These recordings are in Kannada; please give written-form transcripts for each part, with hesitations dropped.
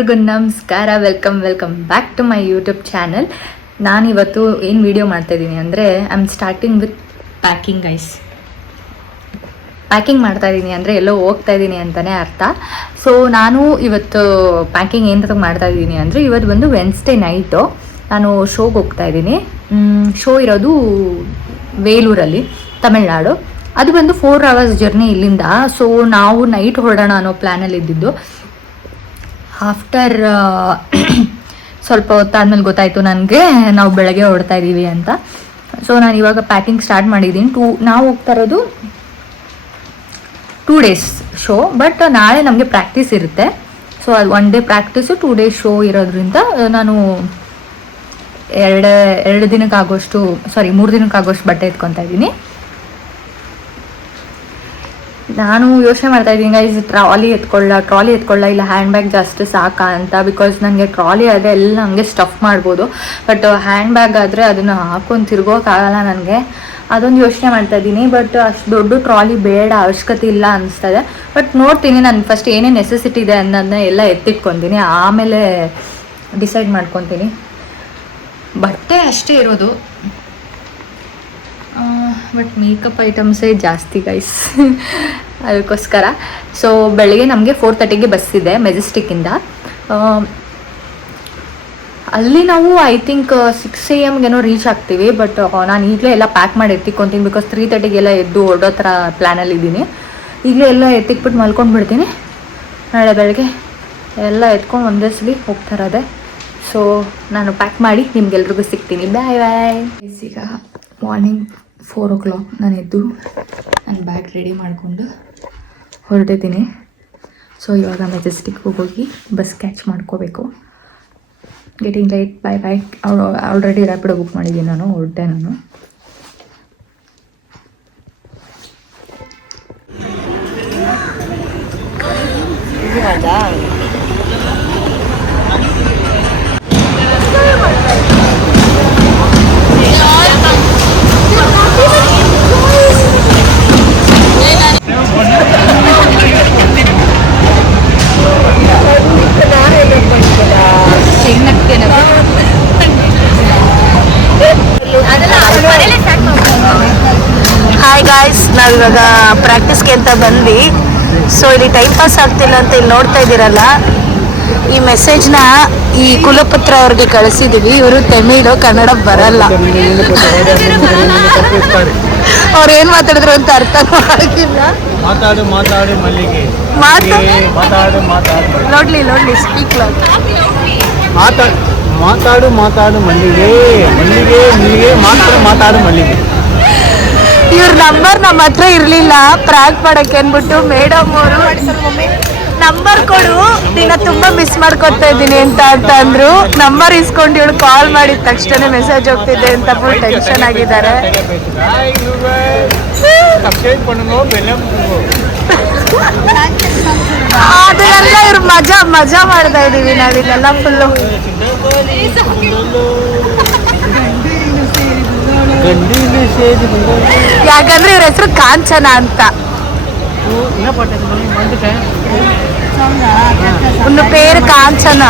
ಎಲ್ರಿಗೂ ನಮಸ್ಕಾರ. Welcome back to my YouTube channel. ನಾನಿವತ್ತು ಏನು ವಿಡಿಯೋ ಮಾಡ್ತಾಯಿದ್ದೀನಿ ಅಂದರೆ I am starting with packing guys. Packing ಮಾಡ್ತಾಯಿದ್ದೀನಿ ಅಂದರೆ ಎಲ್ಲೋ ಹೋಗ್ತಾ ಇದ್ದೀನಿ ಅಂತಲೇ ಅರ್ಥ. ಸೊ ನಾನು ಇವತ್ತು ಪ್ಯಾಕಿಂಗ್ ಏನಂತ ಮಾಡ್ತಾಯಿದ್ದೀನಿ ಅಂದರೆ ಇವತ್ತು ಬಂದು ವೆನ್ಸ್ಡೇ ನೈಟು ನಾನು ಶೋಗೆ ಹೋಗ್ತಾಯಿದ್ದೀನಿ. ಶೋ ಇರೋದು ವೇಲೂರಲ್ಲಿ, ತಮಿಳ್ನಾಡು. ಅದು ಬಂದು 4 hours ಜರ್ನಿ ಇಲ್ಲಿಂದ. ಸೊ ನಾವು ನೈಟ್ ಹೊರಡೋಣ ಅನ್ನೋ ಪ್ಲ್ಯಾನಲ್ಲಿ ಇದ್ದಿದ್ದು. ಆಫ್ಟರ್ ಸ್ವಲ್ಪ ಹೊತ್ತಾದ್ಮೇಲೆ ಗೊತ್ತಾಯಿತು ನನಗೆ ನಾವು ಬೆಳಗ್ಗೆ ಹೊರಡ್ತಾ ಇದ್ದೀವಿ ಅಂತ. ಸೊ ನಾನು ಇವಾಗ ಪ್ಯಾಕಿಂಗ್ ಸ್ಟಾರ್ಟ್ ಮಾಡಿದ್ದೀನಿ. ನಾವು ಹೋಗ್ತಾ ಇರೋದು 2 days ಶೋ, ಬಟ್ ನಾಳೆ ನಮಗೆ ಪ್ರಾಕ್ಟೀಸ್ ಇರುತ್ತೆ. ಸೊ ಅದು 1 day ಪ್ರಾಕ್ಟೀಸು 2 days ಶೋ ಇರೋದ್ರಿಂದ ನಾನು 3 ದಿನಕ್ಕಾಗೋಷ್ಟು ಬಟ್ಟೆ ಎತ್ಕೊತಾ ಇದ್ದೀನಿ. ನಾನು ಯೋಚನೆ ಮಾಡ್ತಾ ಇದ್ದೀನಿ ಗೈಸ್, ಟ್ರಾಲಿ ಎತ್ಕೊಳ್ಳ ಇಲ್ಲ ಹ್ಯಾಂಡ್ ಬ್ಯಾಗ್ ಜಾಸ್ತಿ ಸಾಕಾ ಅಂತ. ಬಿಕಾಸ್ ನನಗೆ ಟ್ರಾಲಿ ಆದರೆ ಎಲ್ಲ ಹಂಗೆ ಸ್ಟಫ್ ಮಾಡ್ಬೋದು, ಬಟ್ ಹ್ಯಾಂಡ್ ಬ್ಯಾಗ್ ಆದರೆ ಅದನ್ನು ಹಾಕೊಂಡು ತಿರ್ಗೋಕ್ಕಾಗಲ್ಲ ನನಗೆ. ಅದೊಂದು ಯೋಚನೆ ಮಾಡ್ತಾ ಇದ್ದೀನಿ. ಬಟ್ ಅಷ್ಟು ದೊಡ್ಡ ಟ್ರಾಲಿ ಬೇಡ, ಅವಶ್ಯಕತೆ ಇಲ್ಲ ಅನಿಸ್ತದೆ. ಬಟ್ ನೋಡ್ತೀನಿ, ನಾನು ಫಸ್ಟ್ ಏನೇನು ನೆಸೆಸಿಟಿ ಇದೆ ಅನ್ನೋದನ್ನ ಎಲ್ಲ ಎತ್ತಿಟ್ಕೊತೀನಿ, ಆಮೇಲೆ ಡಿಸೈಡ್ ಮಾಡ್ಕೊತೀನಿ. ಬಟ್ಟೆ ಅಷ್ಟೇ ಇರೋದು, ಬಟ್ ಮೇಕಪ್ ಐಟಮ್ಸೇ ಜಾಸ್ತಿ ಗೈಸ್ ಅದಕ್ಕೋಸ್ಕರ. ಸೊ ಬೆಳಗ್ಗೆ ನಮಗೆ 4:30ಗೆ ಬಸ್ ಇದೆ ಮೆಜೆಸ್ಟಿಕ್ಕಿಂದ. ಅಲ್ಲಿ ನಾವು ಐ ಥಿಂಕ್ 6 AM ರೀಚ್ ಆಗ್ತೀವಿ. ಬಟ್ ನಾನು ಈಗಲೇ ಎಲ್ಲ ಪ್ಯಾಕ್ ಮಾಡಿ ಎತ್ತಿಕ್ಕೊತೀನಿ. ಬಿಕಾಸ್ 3:30ಗೆಲ್ಲ ಎದ್ದು ಹೊರಡೋ ಥರ ಪ್ಲ್ಯಾನಲ್ಲಿ ಇದ್ದೀನಿ. ಈಗಲೇ ಎಲ್ಲ ಎತ್ತಿಕ್ಬಿಟ್ಟು ಮಲ್ಕೊಂಡು ಬಿಡ್ತೀನಿ. ನಾಳೆ ಬೆಳಗ್ಗೆ ಎಲ್ಲ ಎತ್ಕೊಂಡು ಒಂದೇ ಸಲ ಹೋಗ್ತಾ ಇರೋದೆ. ಸೊ ನಾನು ಪ್ಯಾಕ್ ಮಾಡಿ ನಿಮ್ಗೆಲ್ರಿಗೂ ಸಿಗ್ತೀನಿ. ಬಾಯ್. ಈಗ ಮಾರ್ನಿಂಗ್ 4 o'clock ನಾನು ಎದ್ದು ನನ್ನ ಬ್ಯಾಗ್ ರೆಡಿ ಮಾಡಿಕೊಂಡು ಹೊರಟಿದ್ದೀನಿ. ಸೊ ಇವಾಗ ಮೆಜೆಸ್ಟಿಕ್ಗೆ ಹೋಗಿ ಬಸ್ ಕ್ಯಾಚ್ ಮಾಡ್ಕೋಬೇಕು. Getting late. Bye. Already Rapido book ಮಾಡಿದ್ದೀನಿ ನಾನು. ಹೊರಟೆ ನಾನು. ಹಾಯ್ ಗಾಯ್ಸ್, ನಾವಿವಾಗ ಪ್ರಾಕ್ಟೀಸ್ಗೆ ಅಂತ ಬಂದ್ವಿ. ಸೊ ಇಲ್ಲಿ ಟೈಮ್ ಪಾಸ್ ಆಗ್ತಿಲ್ಲ ಅಂತ ಇಲ್ಲಿ ನೋಡ್ತಾ ಇದ್ದೀರಲ್ಲ, ಈ ಮೆಸೇಜ್ನ ಈ ಕುಲಪುತ್ರ ಅವ್ರಿಗೆ ಕಳಿಸಿದ್ದೀವಿ. ಇವರು ತಮಿಳು, ಕನ್ನಡ ಬರಲ್ಲ. ಅವ್ರು ಏನು ಮಾತಾಡಿದ್ರು ಅಂತ ಅರ್ಥ ಆಗಿಲ್ಲ. ನೋಡ್ಲಿ ಸ್ಪೀಕ್ ಮಾತಾಡು ಮಲ್ಲಿಗೆ ಮಾತಾಡು ಮಲ್ಲಿಗೆ. ಇವ್ರ ನಂಬರ್ ನಮ್ಮ ಹತ್ರ ಇರ್ಲಿಲ್ಲ ಪ್ರಾಂಕ್ ಮಾಡಕ್ಕೆ ಅಂದ್ಬಿಟ್ಟು ಮೇಡಮ್ ಅವರು ನಂಬರ್ ಕೊಡು, ನಿನ್ನ ತುಂಬಾ ಮಿಸ್ ಮಾಡ್ಕೊತಾ ಇದ್ದೀನಿ ಅಂತ ಅಂದ್ರು. ನಂಬರ್ ಇಸ್ಕೊಂಡು ಇವಳು ಕಾಲ್ ಮಾಡಿದ ತಕ್ಷಣ ಮೆಸೇಜ್ ಹೋಗ್ತಿದೆ ಅಂತ ಫುಲ್ ಟೆನ್ಷನ್ ಆಗಿದ್ದಾರೆ. ಅದನ್ನೆಲ್ಲ ಇವ್ರು ಮಜಾ ಮಾಡ್ತಾ ಇದೀವಿ ನಾವಿಲ್ಲೆಲ್ಲ ಫುಲ್ಲು. ಯಾಕಂದ್ರೆ ಇವ್ರ ಹೆಸರು ಕಾಂಚನ ಅಂತ. ಒಂದು ಪೇರು ಕಾಂಚನ.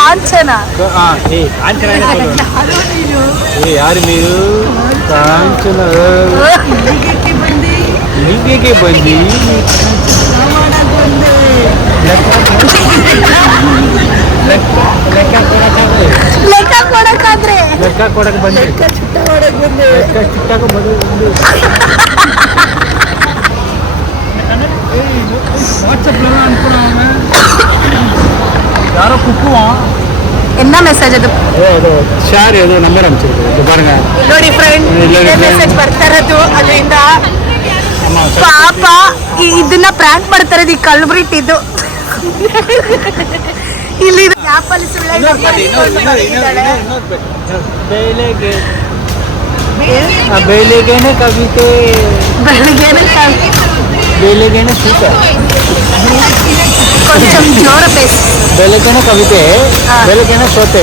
ಕಾಂಚನ ಯಾರು మీరు ಕಾಂಚನ ಇಲ್ಲಿಗೆ ಬಂದು ಲೆಕ್ಕ ಕೊಡಕ್ಕಾದ್ರೆ ಲೆಕ್ಕ ಕೊಡಕ್ಕೆ ಬಂದು ಚಿಟ್ಟಾಗ ಬಂದು யாரோ குக்குவான். என்ன மெசேஜ் அது? ஷேர் ஏதோ நம்பர் அனுப்பிச்சிருக்கு பாருங்க. ನೋಡಿ ಫ್ರೆಂಡ್, ಇದೇ ಮೆಸೇಜ್ ಬರ್ತಾ ಇರೋದು ಅದರಿಂದ. ಪಾಪ ಇದನ್ನ ಪ್ರಾಂಕ್ ಮಾಡ್ತಾ ಇರೋದು ಈ ಕಲ್ಬ್ರಿಟ್ ಇದು. ಇಲ್ಲಿ ಆಪಲ್ಲಿ ಸುಳ್ಳು ಬೆಳಿಗ್ಗೆ ಬೆಳಿಗ್ಗೆನೆ ಕವಿತೆ ಬೆಳಿಗ್ಗೆನೆ ಬೆಳಿಗ್ಗೆನೆ ಸೂತ కొంచెం జోర పేస్ ಬೆಳಿಗ್ಗೆನೆ ಕವಿತೆ ಬೆಳಿಗ್ಗೆನೆ ಸೋತೆ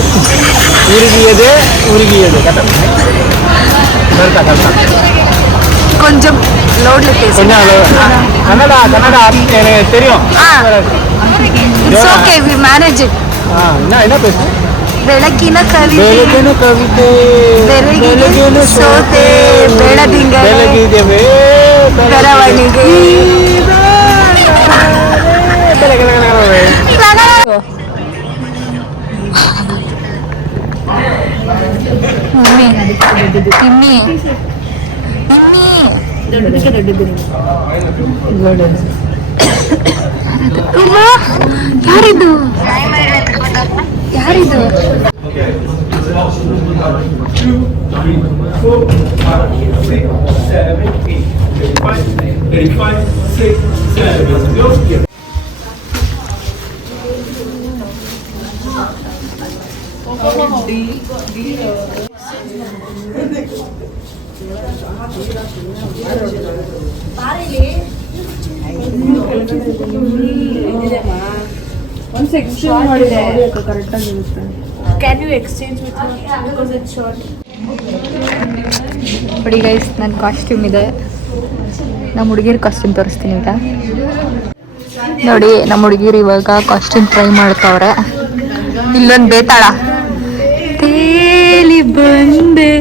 ಉರುಗಿಯದೆ ಉರುಗಿಯದೆ ಕಥ ಬರ್ತಾ ಕಲ್ತಾ కొంచెం లోడ్లు పేస్ ಕನ್ನಡ ಕನ್ನಡ ತೆರಿಯೋ it's okay we manage it ಇನ್ನ ಪೇಸ್ ಬೆಳಕಿನ ಕವಿತೆ ಬೆಳಗಿನ ಕವಿತೆ ಬೆಳಗಿನ ಸೋತೆ ಬೆಳದಿಂಗ ಬೆಳಗಿದ್ದೇವೆ ಬೆಳವಣಿಗೆ ಯಾರಿದು ಯಾರಿದು ಒಂದು ಸೆಕ್ಷನ್ ಮಾಡಿದೆ ಕರೆಕ್ಟ್ ಆಗಿರುತ್ತೆ. Can you exchange with because it's short. ನೋಡಿ ಗೈಸ್ ನನ್ನ ಕಾಸ್ಟ್ಯೂಮ್ ಇದೆ. ನಮ್ಮ ಹುಡುಗಿರ ಕಾಸ್ಟ್ಯೂಮ್ ತೋರಿಸ್ತೀನಿ ಈಗ. ನೋಡಿ ನಮ್ಮ ಹುಡುಗಿರು ಇವಾಗ ಕಾಸ್ಟ್ಯೂಮ್ ಟ್ರೈ ಮಾಡ್ತಾವ್ರೆ. ಇಲ್ಲೊಂದು ಬೇತಾಳ ತೇಲಿ ಬಂದೆ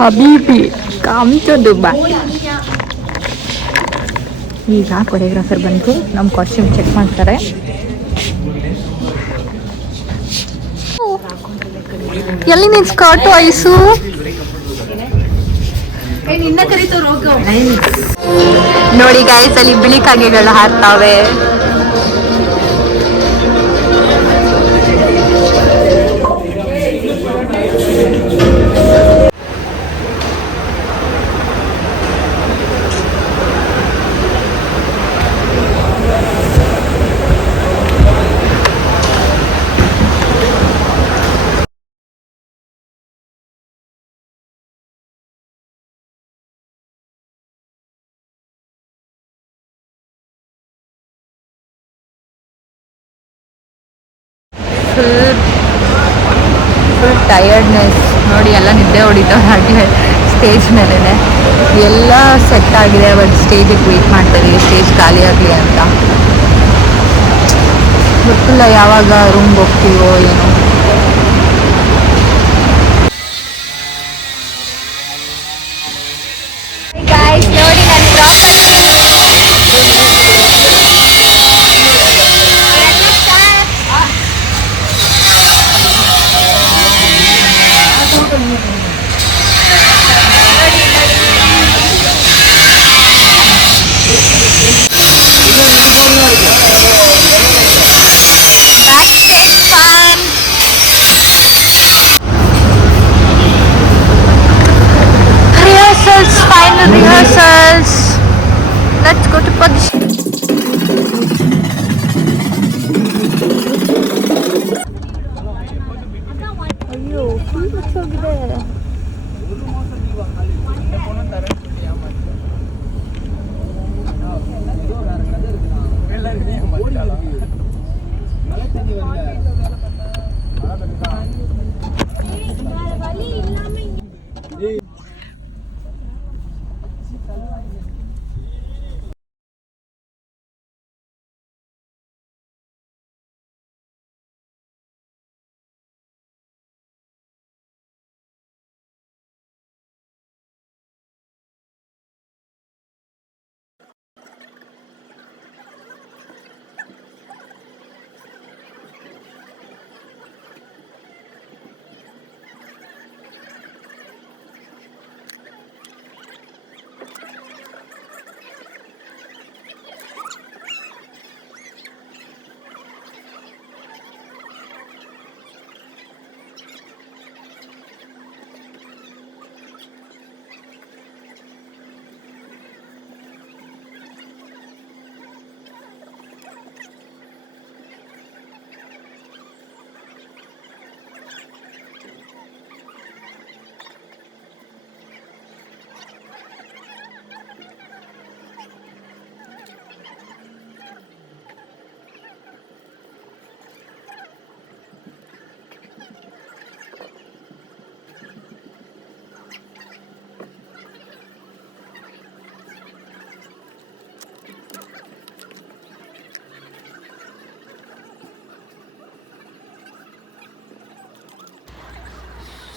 ಹಬೀಬಿ ಕಾಮ್ಚೋ ದುಬಾಯ್. ಈಗ ಕೊರಿಯೋಗ್ರಾಫರ್ ಬಂದು ನಮ್ಮ ಕಾಸ್ಟ್ಯೂಮ್ ಚೆಕ್ ಮಾಡ್ತಾರೆ. ಎಲ್ಲಿ ನಿನ್ ಸ್ಕರ್ಟ್ ಐಸು? ನಿನ್ನ ಕರೀತವ್ರು ಹೋಗೋ. ನೋಡಿ ಗೈಸ್ ಅಲ್ಲಿ ಬಿಳಿ ಕಾಗೆಗಳು ಹಾರ್ತಾವೆ. ಫುಲ್ ಟಯರ್ಡ್ನೆಸ್ ನೋಡಿ, ಎಲ್ಲ ನಿದ್ದೆ ಹೊಡಿತಾವೆ ಹಾಗೆ ಸ್ಟೇಜ್ ಮೇಲೇ. ಎಲ್ಲ ಸೆಟ್ ಆಗಿದೆ, ಬಟ್ ಸ್ಟೇಜಿಗೆ ವೇಟ್ ಮಾಡ್ತೀವಿ ಸ್ಟೇಜ್ ಖಾಲಿ ಆಗಲಿ ಅಂತ. ಗೊತ್ತಿಲ್ಲ ಯಾವಾಗ ರೂಮ್ಗೆ ಹೋಗ್ತೀವೋ ಏನೋ. ನೋಡಿ Final rehearsals. Let's go to position. ಅಯ್ಯೋ ಫುಲ್ ಹೋಗಿದೆ.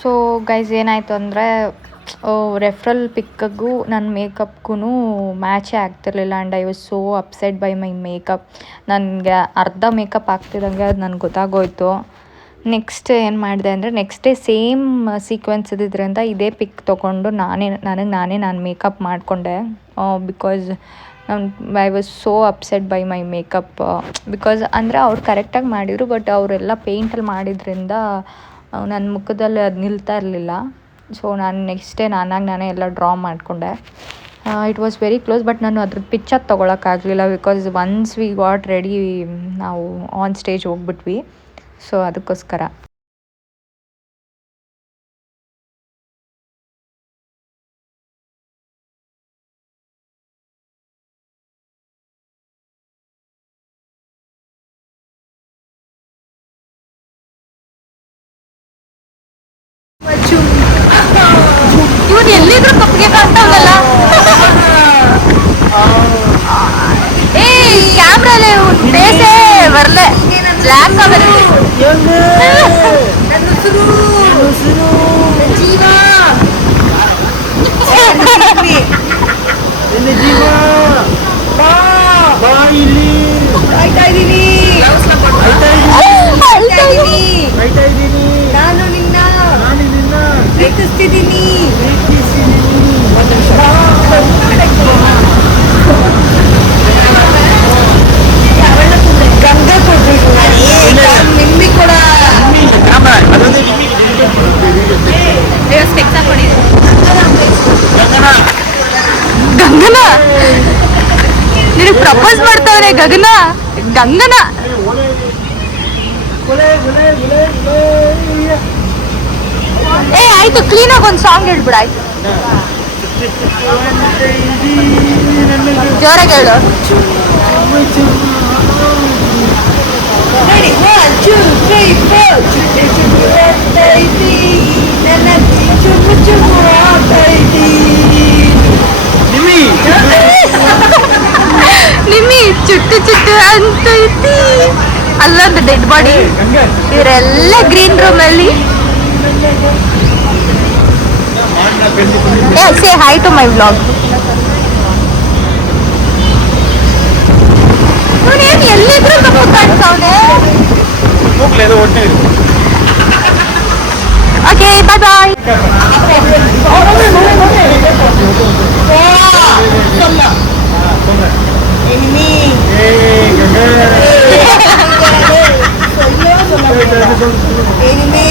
ಸೊ ಗೈಸ್ ಏನಾಯಿತು ಅಂದರೆ ರೆಫರಲ್ ಪಿಕ್ಕಿಗೂ ನನ್ನ ಮೇಕಪ್ಗೂ ಮ್ಯಾಚೇ ಆಗ್ತಿರ್ಲಿಲ್ಲ and I was so upset by my makeup. ನನಗೆ ಅರ್ಧ ಮೇಕಪ್ ಆಗ್ತಿದ್ದಂಗೆ ಅದು ನನಗೆ ಗೊತ್ತಾಗೋಯ್ತು. ನೆಕ್ಸ್ಟ್ ಏನು ಮಾಡಿದೆ ಅಂದರೆ ನೆಕ್ಸ್ಟ್ ಡೇ ಸೇಮ್ ಸೀಕ್ವೆನ್ಸ್ ಇದ್ದಿದ್ದರಿಂದ ಇದೇ ಪಿಕ್ ತೊಗೊಂಡು ನಾನು ಮೇಕಪ್ ಮಾಡಿಕೊಂಡೆ. Because I was so upset by my makeup. Because ಅಂದರೆ ಅವ್ರು ಕರೆಕ್ಟಾಗಿ ಮಾಡಿದರು, ಬಟ್ ಅವರೆಲ್ಲ ಪೇಂಟಲ್ಲಿ ಮಾಡಿದ್ರಿಂದ ನನ್ನ ಮುಖದಲ್ಲಿ ಅದು ನಿಲ್ತಾ ಇರಲಿಲ್ಲ. ಸೊ ನಾನು ನೆಕ್ಸ್ಟ್ ಡೇ ನಾನೇ ಎಲ್ಲ ಡ್ರಾ ಮಾಡಿಕೊಂಡೆ. It was very close, but ನಾನು ಅದ್ರ ಪಿಕ್ಚರ್ ತೊಗೊಳಕ್ಕಾಗಲಿಲ್ಲ. Because once we got ready ನಾವು ಆನ್ ಸ್ಟೇಜ್ ಹೋಗ್ಬಿಟ್ವಿ. ಸೊ ಅದಕ್ಕೋಸ್ಕರ ಇವನು ಎಲ್ಲಿದ್ರು ಕಪ್ಪಿಗೆ ಕಾಣ್ತಾವಲ್ಲ. ಏ ಕ್ಯಾಮ್ರಲ್ಲೇ ಫೇಸೇ ಬರಲೆ ಬ್ಲ್ಯಾಕ್ ಬರುತ್ತೆ. ನಾನು ನಿನ್ನ ಪ್ರೀತಿಸ್ತಿದ್ದೀನಿ. ಗಂಗಾ ಕೊಡ್ಬೇಕು ನಿಮ್ಮಿ ಕೂಡ ಗಂಗನ ನಿನಗೆ ಪ್ರಪೋಸ್ ಮಾಡ್ತಾವ್ರೆ ಗಗನ ಗಂಗನ. ಏ ಆಯ್ತು, ಕ್ಲೀನಾಗಿ ಒಂದು ಸಾಂಗ್ ಹೇಳ್ಬಿಡ. ಆಯ್ತು ಜೋರಾಗಿ ಹೇಳು. ನಿಮ್ಮಿ ಚುಟ್ಟು ಚುಟ್ಟು ಅಂತೈತಿ. ಅಲ್ಲೊಂದು ಡೆಡ್ ಬಾಡಿ. ಇವರೆಲ್ಲ ಗ್ರೀನ್ ರೂಮ್ ಅಲ್ಲಿ. Say hi to my vlog. ಇವನೇನು ಎಲ್ಲಿದ್ರು ಕಪ್ಪು ಕಾಣ್ತಾವನೆ. ಓಕೆ ಬಾಯ್ ಬಾಯ್. Enemy.